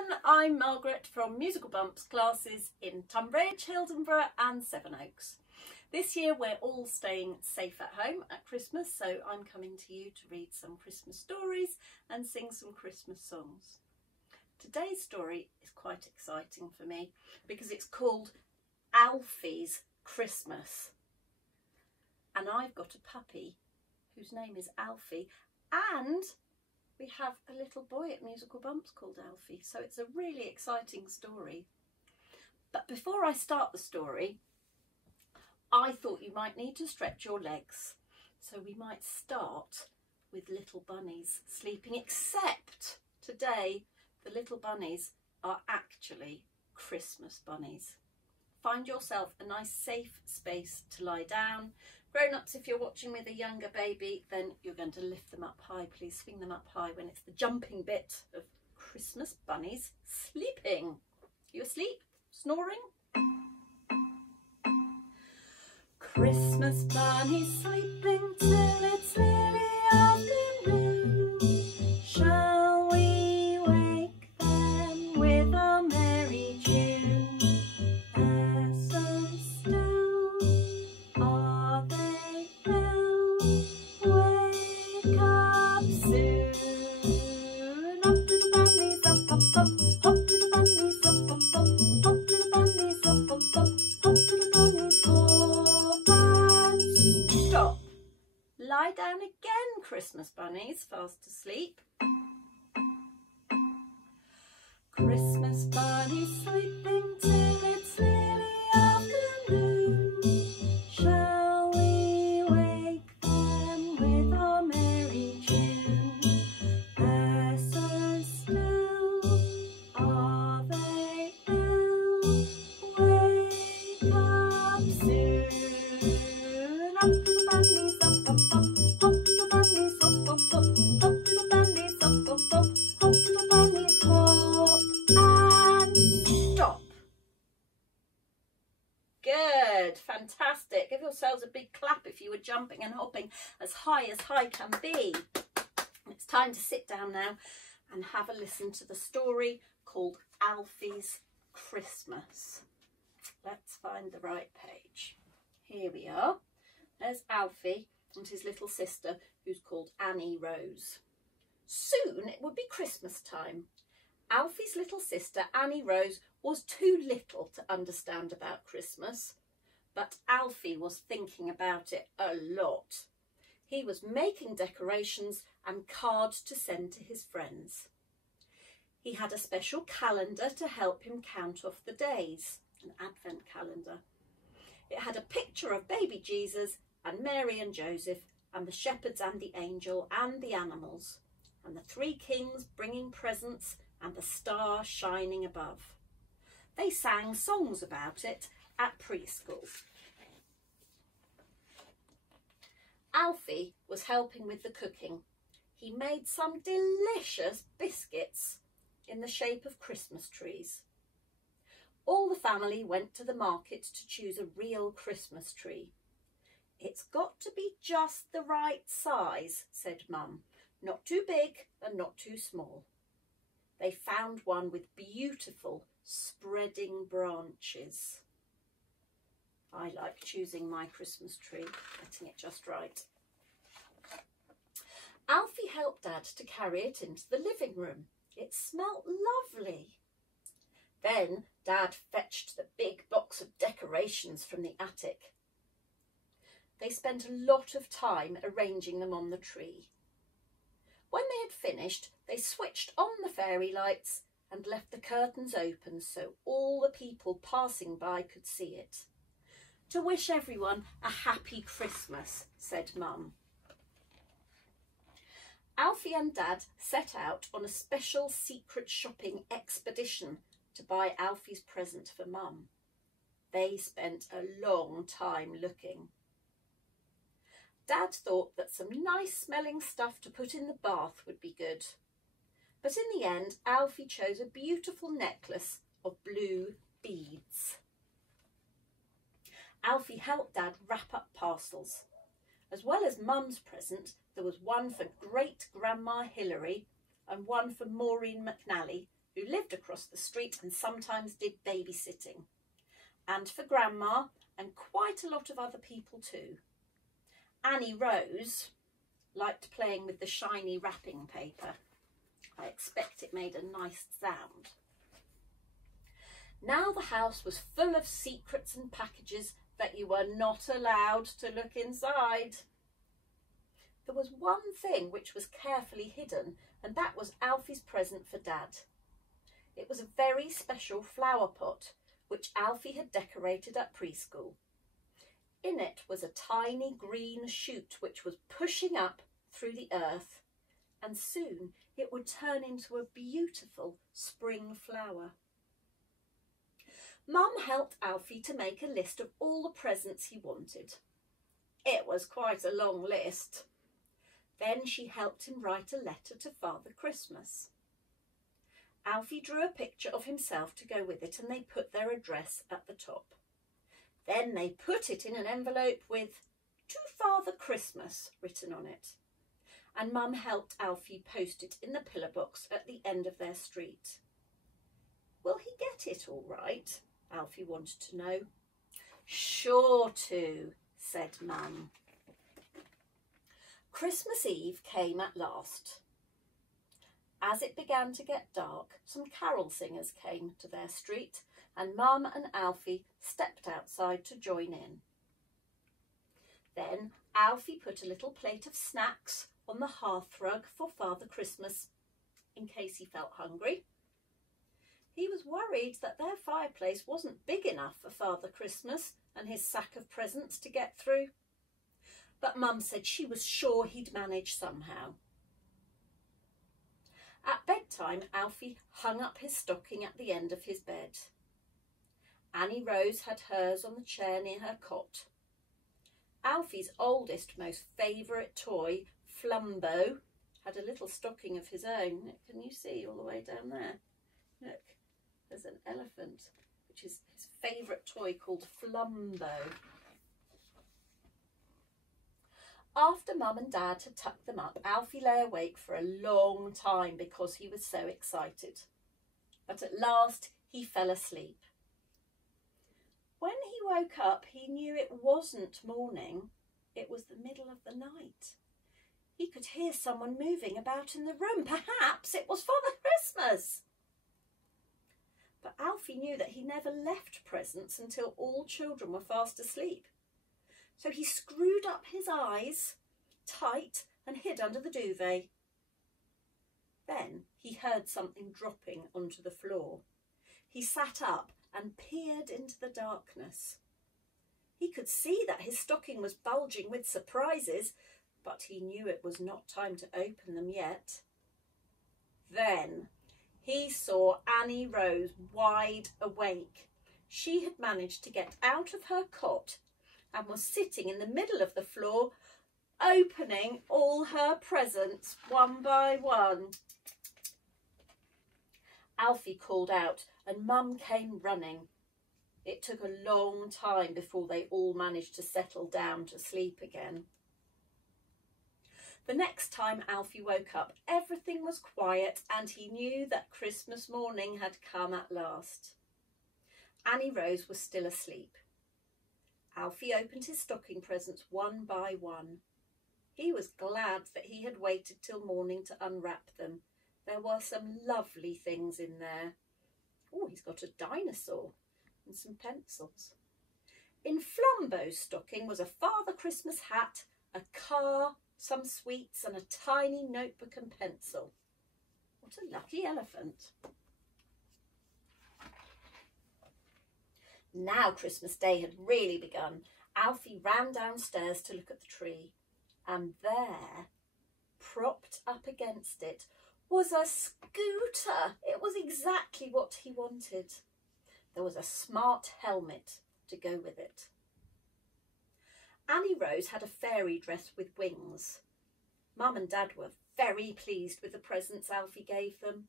everyone, I'm Margaret from Musical Bumps classes in Tunbridge, Hildenborough and Sevenoaks. This year we're all staying safe at home at Christmas, so I'm coming to you to read some Christmas stories and sing some Christmas songs. Today's story is quite exciting for me because it's called Alfie's Christmas. And I've got a puppy whose name is Alfie, and we have a little boy at Musical Bumps called Alfie, so it's a really exciting story. But before I start the story, I thought you might need to stretch your legs, so we might start with little bunnies sleeping, except today the little bunnies are actually Christmas bunnies. Find yourself a nice safe space to lie down. Grown-ups, if you're watching with a younger baby, then you're going to lift them up high. Please swing them up high when it's the jumping bit of Christmas bunnies sleeping. You asleep? Snoring? Christmas bunnies sleeping till it's nearly afternoon. Shall we wake them with a merry tune? They're so still, are they will wake up soon. Up little bunnies, up, up, up, hop little bunnies, up, up, up, hop little bunnies, up, up, up, hop little bunnies, hop and stop. Lie down again, Christmas bunnies, fast asleep. Christmas bunnies sleeping till it's nearly afternoon. Shall we wake them with our merry tune? They're so still, are they ill? Wake up soon. Up little bunnies, up, up, up, hop little bunnies, up, up, up, hop little bunnies, up, up, up, hop little bunnies, hop and stop. Good, fantastic. Give yourselves a big clap if you were jumping and hopping as high can be. It's time to sit down now and have a listen to the story called Alfie's Christmas. Let's find the right page. Here we are. There's Alfie and his little sister, who's called Annie Rose. Soon it would be Christmas time. Alfie's little sister, Annie Rose, was too little to understand about Christmas, but Alfie was thinking about it a lot. He was making decorations and cards to send to his friends. He had a special calendar to help him count off the days, an advent calendar. It had a picture of baby Jesus and Mary and Joseph and the shepherds and the angel and the animals and the three kings bringing presents and the star shining above. They sang songs about it at preschool. Alfie was helping with the cooking. He made some delicious biscuits in the shape of Christmas trees. All the family went to the market to choose a real Christmas tree. It's got to be just the right size, said Mum. Not too big and not too small. They found one with beautiful spreading branches. I like choosing my Christmas tree, getting it just right. Alfie helped Dad to carry it into the living room. It smelt lovely. Then Dad fetched the big box of decorations from the attic. They spent a lot of time arranging them on the tree. When they had finished, they switched on the fairy lights and left the curtains open so all the people passing by could see it. To wish everyone a happy Christmas, said Mum. Alfie and Dad set out on a special secret shopping expedition to buy Alfie's present for Mum. They spent a long time looking. Dad thought that some nice smelling stuff to put in the bath would be good. But in the end, Alfie chose a beautiful necklace of blue beads. Alfie helped Dad wrap up parcels. As well as Mum's present, there was one for great-grandma Hilary and one for Maureen McNally, who lived across the street and sometimes did babysitting, and for Grandma and quite a lot of other people too. Annie Rose liked playing with the shiny wrapping paper. I expect it made a nice sound. Now the house was full of secrets and packages that you were not allowed to look inside. There was one thing which was carefully hidden, and that was Alfie's present for Dad. It was a very special flower pot which Alfie had decorated at preschool. In it was a tiny green shoot which was pushing up through the earth, and soon it would turn into a beautiful spring flower. Mum helped Alfie to make a list of all the presents he wanted. It was quite a long list. Then she helped him write a letter to Father Christmas. Alfie drew a picture of himself to go with it, and they put their address at the top. Then they put it in an envelope with "To Father Christmas" written on it. And Mum helped Alfie post it in the pillar box at the end of their street. "Will he get it all right?" Alfie wanted to know. "Sure to," said Mum. Christmas Eve came at last. As it began to get dark, some carol singers came to their street, and Mum and Alfie stepped outside to join in. Then Alfie put a little plate of snacks on the hearthrug for Father Christmas, in case he felt hungry. He was worried that their fireplace wasn't big enough for Father Christmas and his sack of presents to get through. But Mum said she was sure he'd manage somehow. At bedtime, Alfie hung up his stocking at the end of his bed. Annie Rose had hers on the chair near her cot. Alfie's oldest, most favourite toy, Flumbo, had a little stocking of his own. Can you see all the way down there? Look, there's an elephant, which is his favourite toy, called Flumbo. After Mum and Dad had tucked them up, Alfie lay awake for a long time because he was so excited. But at last he fell asleep. When he woke up, he knew it wasn't morning. It was the middle of the night. He could hear someone moving about in the room. Perhaps it was Father Christmas. But Alfie knew that he never left presents until all children were fast asleep. So he screwed up his eyes tight and hid under the duvet. Then he heard something dropping onto the floor. He sat up and peered into the darkness. He could see that his stocking was bulging with surprises, but he knew it was not time to open them yet. Then he saw Annie Rose wide awake. She had managed to get out of her cot and was sitting in the middle of the floor, opening all her presents one by one. Alfie called out and Mum came running. It took a long time before they all managed to settle down to sleep again. The next time Alfie woke up, everything was quiet and he knew that Christmas morning had come at last. Annie Rose was still asleep. Alfie opened his stocking presents one by one. He was glad that he had waited till morning to unwrap them. There were some lovely things in there. Oh, he's got a dinosaur and some pencils. In Flumbo's stocking was a Father Christmas hat, a car, some sweets and a tiny notebook and pencil. What a lucky elephant. Now Christmas Day had really begun. Alfie ran downstairs to look at the tree, and there, propped up against it, was a scooter. It was exactly what he wanted. There was a smart helmet to go with it. Annie Rose had a fairy dress with wings. Mum and Dad were very pleased with the presents Alfie gave them.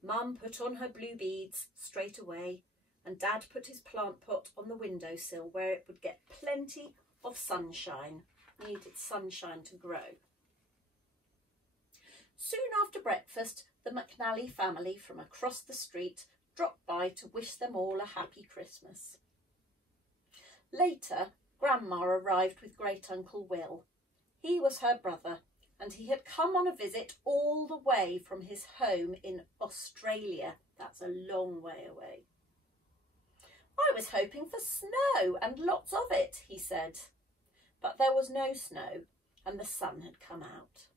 Mum put on her blue beads straight away, and Dad put his plant pot on the windowsill where it would get plenty of sunshine. Needed sunshine to grow. Soon after breakfast, the McNally family from across the street dropped by to wish them all a happy Christmas. Later, Grandma arrived with Great Uncle Will. He was her brother, and he had come on a visit all the way from his home in Australia. That's a long way away. I was hoping for snow and lots of it, he said. But there was no snow and the sun had come out.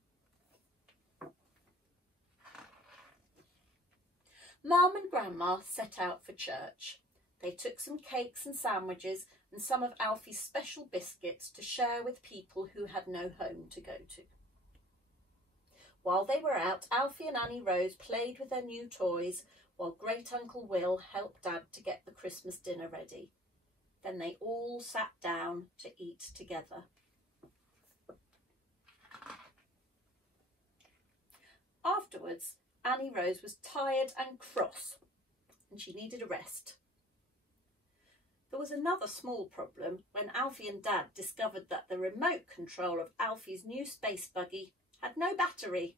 Mum and Grandma set out for church. They took some cakes and sandwiches and some of Alfie's special biscuits to share with people who had no home to go to. While they were out, Alfie and Annie Rose played with their new toys while Great Uncle Will helped Dad to get the Christmas dinner ready. Then they all sat down to eat together. Afterwards, Annie Rose was tired and cross, and she needed a rest. There was another small problem when Alfie and Dad discovered that the remote control of Alfie's new space buggy had no battery.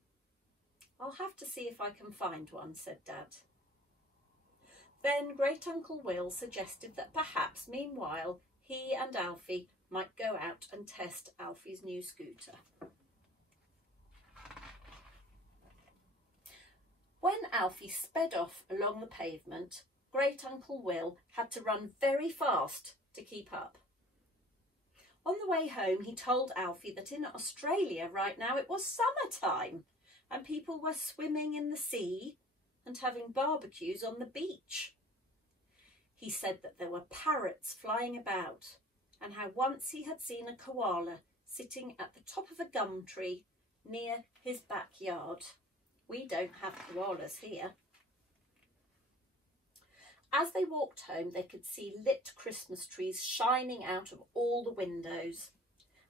I'll have to see if I can find one, said Dad. Then Great Uncle Will suggested that perhaps meanwhile he and Alfie might go out and test Alfie's new scooter. When Alfie sped off along the pavement, Great Uncle Will had to run very fast to keep up. On the way home, he told Alfie that in Australia right now it was summertime and people were swimming in the sea and having barbecues on the beach. He said that there were parrots flying about and how once he had seen a koala sitting at the top of a gum tree near his backyard. We don't have koalas here. As they walked home, they could see lit Christmas trees shining out of all the windows,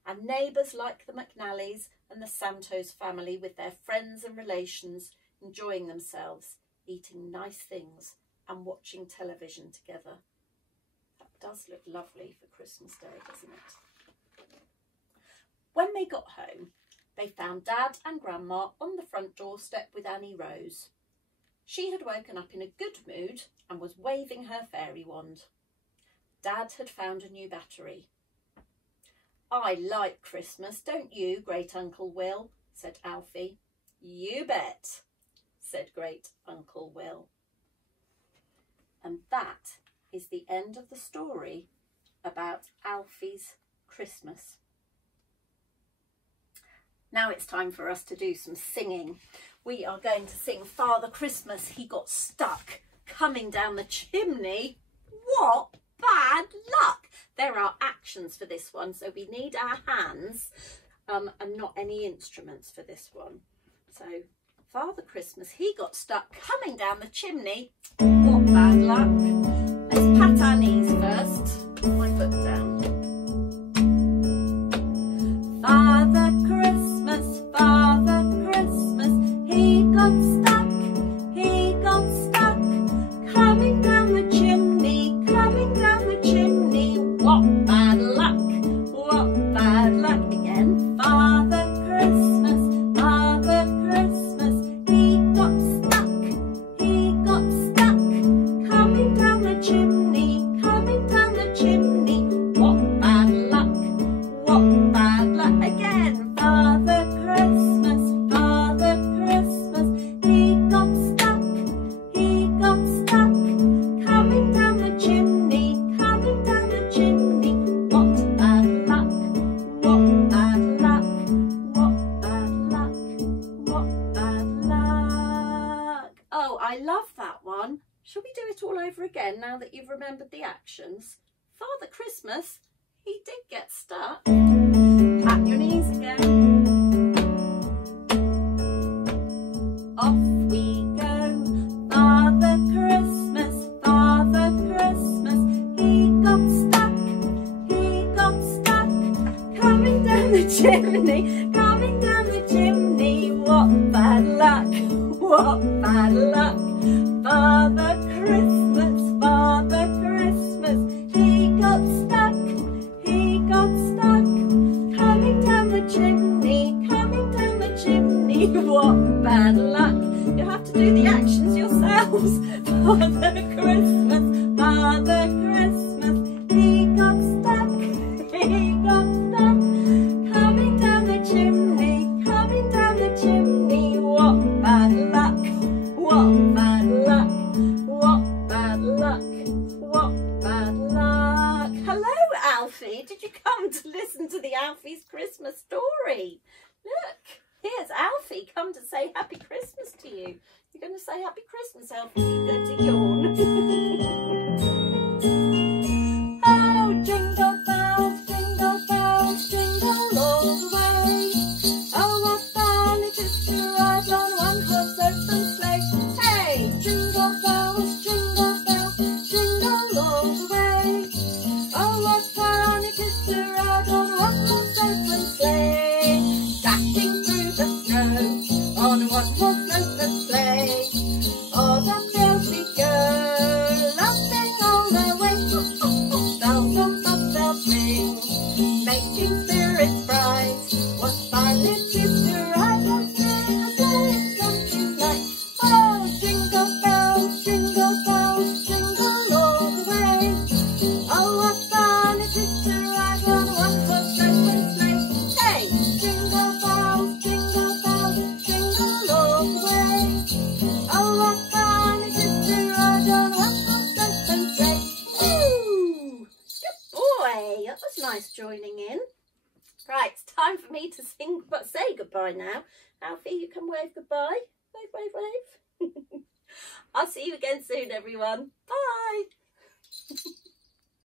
and neighbours like the McNallys and the Santos family with their friends and relations enjoying themselves, eating nice things and watching television together. That does look lovely for Christmas Day, doesn't it? When they got home, they found Dad and Grandma on the front doorstep with Annie Rose. She had woken up in a good mood and was waving her fairy wand. Dad had found a new battery. I like Christmas, don't you, Great Uncle Will? Said Alfie. You bet, said Great Uncle Will. And that is the end of the story about Alfie's Christmas. Now it's time for us to do some singing. We are going to sing Father Christmas, He Got Stuck Coming Down the Chimney. What bad luck! There are actions for this one, so we need our hands and not any instruments for this one. So, Father Christmas, he got stuck coming down the chimney. What bad luck. Let's pat our knees first. Put my foot down. Father Christmas, he got stuck coming down the chimney, what bad luck, again. Father Christmas, he got stuck coming down the chimney, what bad luck, again. Father Christmas, he got stuck coming down the chimney, what bad luck, what bad luck. Oh, I love that one. Shall we do it all over again now that you've remembered the actions? Father Christmas, he did get stuck. Pat your knees again. Off we go. Father Christmas, he got stuck coming down the chimney, what bad luck, Father Christmas, he got stuck coming down the chimney, what congratulations yourselves. Father Christmas, Father Christmas, he got stuck, coming down the chimney, coming down the chimney. What bad luck, what bad luck, what bad luck, what bad luck. Hello Alfie, did you come to listen to the Alfie's Christmas story? Look, here's Alfie come to say Happy Christmas to you. You're going to say Happy Christmas, Alfie. You're going to yawn. Oh, jingle bells, jingle all the way. Oh, what fun it is to ride on one horse open sleigh. Hey, jingle bells, jingle all the way. Oh, what fun it is to ride on one horse open sleigh. Dashing through the snow on one horse open sleigh. Oh, the bells we go, laughing all the way. Bells on bobtails ring, making spirits bright. What fun it is to ride on through the sleigh country night. Oh, jingle bells, jingle all the way. Oh, what fun it is to ride on one horse open sleigh. Hey, jingle bells, jingle all the way. Oh, what fun it is to ride on one horse open sleigh. Ooh, good boy. That was nice joining in. Right, it's time for me to sing, but say goodbye now. Alfie, you can wave goodbye. Wave, wave, wave. I'll see you again soon, everyone. Bye.